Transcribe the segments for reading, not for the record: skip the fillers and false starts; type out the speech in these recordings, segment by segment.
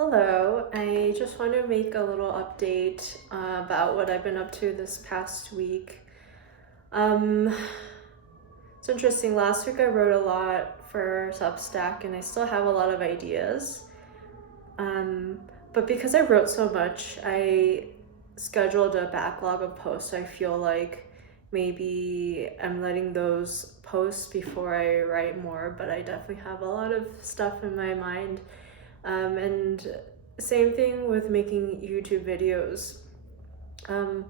Hello, I just want to make a little update about what I've been up to this past week. Um, it's interesting. Last week I wrote a lot for Substack and I still have a lot of ideas. Um, but because I wrote so much, I scheduled a backlog of posts. I feel like maybe I'm letting those posts before I write more, but I definitely have a lot of stuff in my mind. And same thing with making YouTube videos. Um,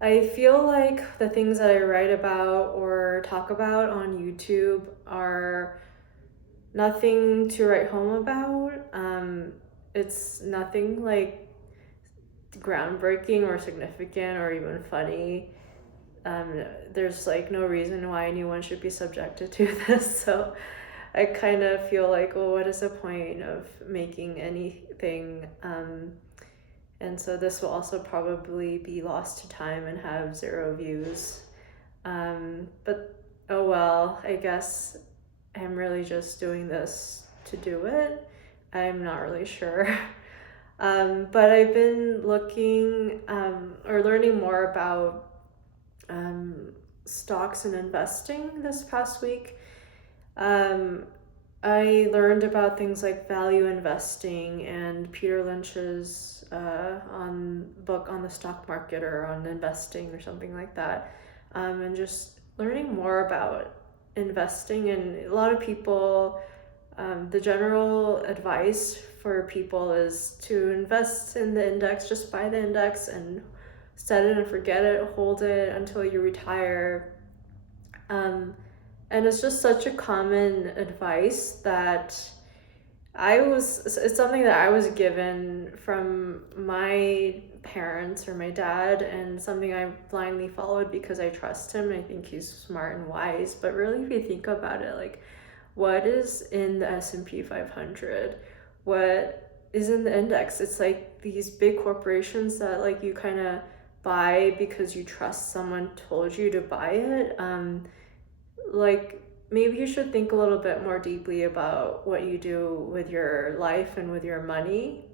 I feel like the things that I write about or talk about on YouTube are nothing to write home about. It's nothing like groundbreaking or significant or even funny. There's like no reason why anyone should be subjected to this. So I kind of feel like, well, what is the point of making anything? And so this will also probably be lost to time and have zero views. But oh well, I guess I'm really just doing this to do it. I'm not really sure. But I've been looking or learning more about um, stocks and investing this past week. Um, I learned about things like value investing and Peter Lynch's on book on the stock market or on investing or something like that, and just learning more about investing. And a lot of people, the general advice for people is to invest in the index, just buy the index and set it and forget it, hold it until you retire. Um, and it's just such a common advice that it's something that I was given from my parents or my dad, and something I blindly followed because I trust him and I think he's smart and wise. But really, if you think about it, like, what is in the S&P 500? What is in the index? It's like these big corporations that like you kind of buy because you trust someone told you to buy it. Like maybe you should think a little bit more deeply about what you do with your life and with your money.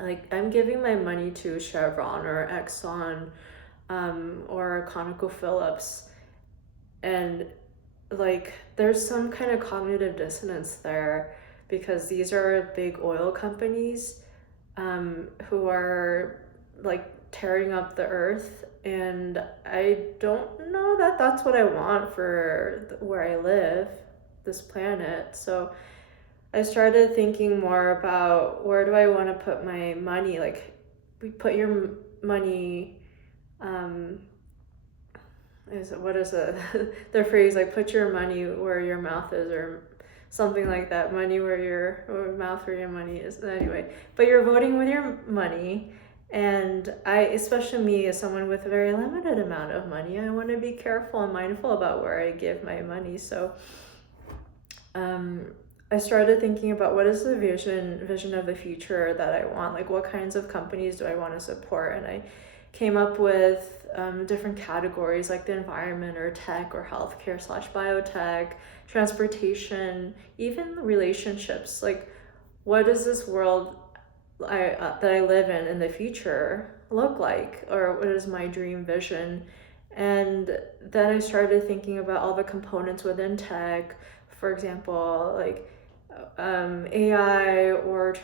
Like I'm giving my money to Chevron or Exxon, or ConocoPhillips, and like there's some kind of cognitive dissonance there because these are big oil companies, who are like tearing up the earth, and I don't know that that's what I want for where I live, this planet. So I started thinking more about where do I want to put my money. Like we put your money, um is what is it the phrase, like put your money where your mouth is or something like that, money where your or mouth where your money is, anyway. But you're voting with your money, and I, especially me as someone with a very limited amount of money, I want to be careful and mindful about where I give my money. So um I started thinking about what is the vision of the future that I want, like what kinds of companies do I want to support. And I came up with different categories like the environment or tech or healthcare slash biotech, transportation, even relationships. Like, what does this world that I live in the future look like, or what is my dream vision? And then I started thinking about all the components within tech, for example, like AI or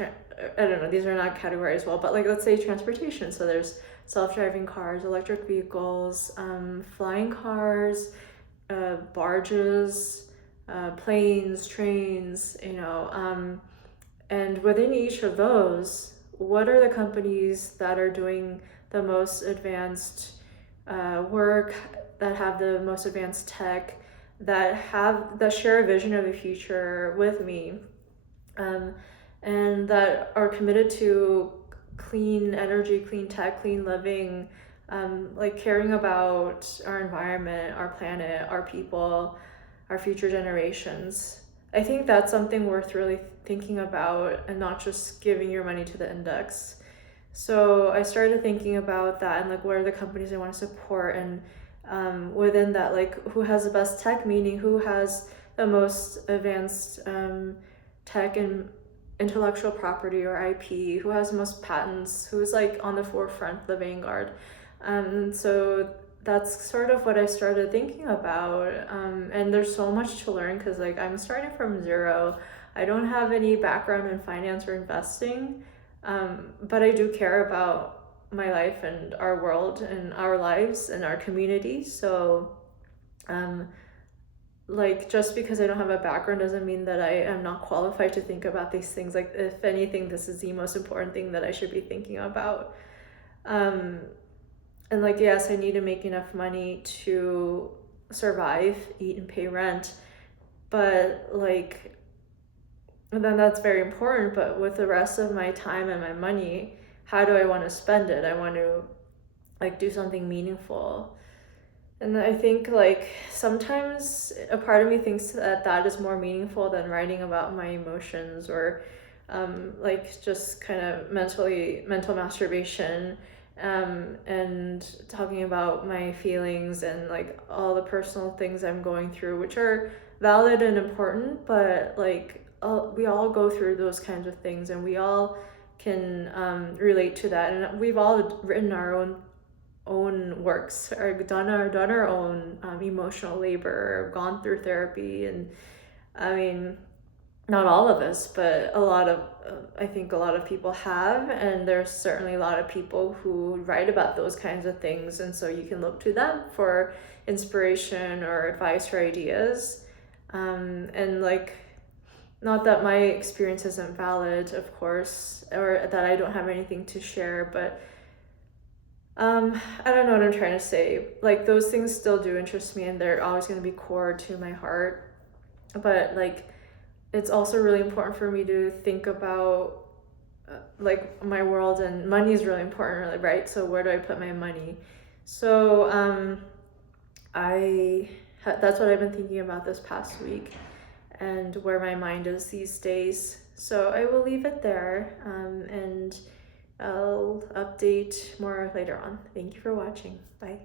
I don't know, these are not categorized well, but like let's say transportation. So there's self-driving cars, electric vehicles, flying cars, barges, planes, trains, and within each of those, what are the companies that are doing the most advanced work, that have the most advanced tech, that share a vision of the future with me, um, and that are committed to clean energy, clean tech, clean living, like caring about our environment, our planet, our people, our future generations. I think that's something worth really thinking about, and not just giving your money to the index. So I started thinking about that and like what are the companies I want to support, and within that, like who has the best tech, meaning who has the most advanced tech and intellectual property or IP, who has the most patents, who's like on the forefront, the vanguard. So that's sort of what I started thinking about. And there's so much to learn because like I'm starting from zero. I don't have any background in finance or investing, but I do care about my life and our world and our lives and our community. So like just because I don't have a background doesn't mean that I am not qualified to think about these things. Like if anything, this is the most important thing that I should be thinking about. Um, and like yes, I need to make enough money to survive, eat and pay rent, but like and then that's very important. But with the rest of my time and my money, how do I want to spend it? I want to like do something meaningful. And I think like sometimes a part of me thinks that that is more meaningful than writing about my emotions or like just kind of mental masturbation, and talking about my feelings and like all the personal things I'm going through, which are valid and important, but like we all go through those kinds of things and we all can relate to that, and we've all written our own works or done our own emotional labor or gone through therapy. And I mean, not all of us, but a lot of I think a lot of people have, and there's certainly a lot of people who write about those kinds of things, and so you can look to them for inspiration or advice or ideas. And like, not that my experience isn't valid, of course, or that I don't have anything to share, but I don't know what I'm trying to say. Like those things still do interest me and they're always going to be core to my heart. But like it's also really important for me to think about like my world, and money is really important, really, right? So where do I put my money? So that's what I've been thinking about this past week and where my mind is these days. So I will leave it there, and I'll update more later on. Thank you for watching. Bye.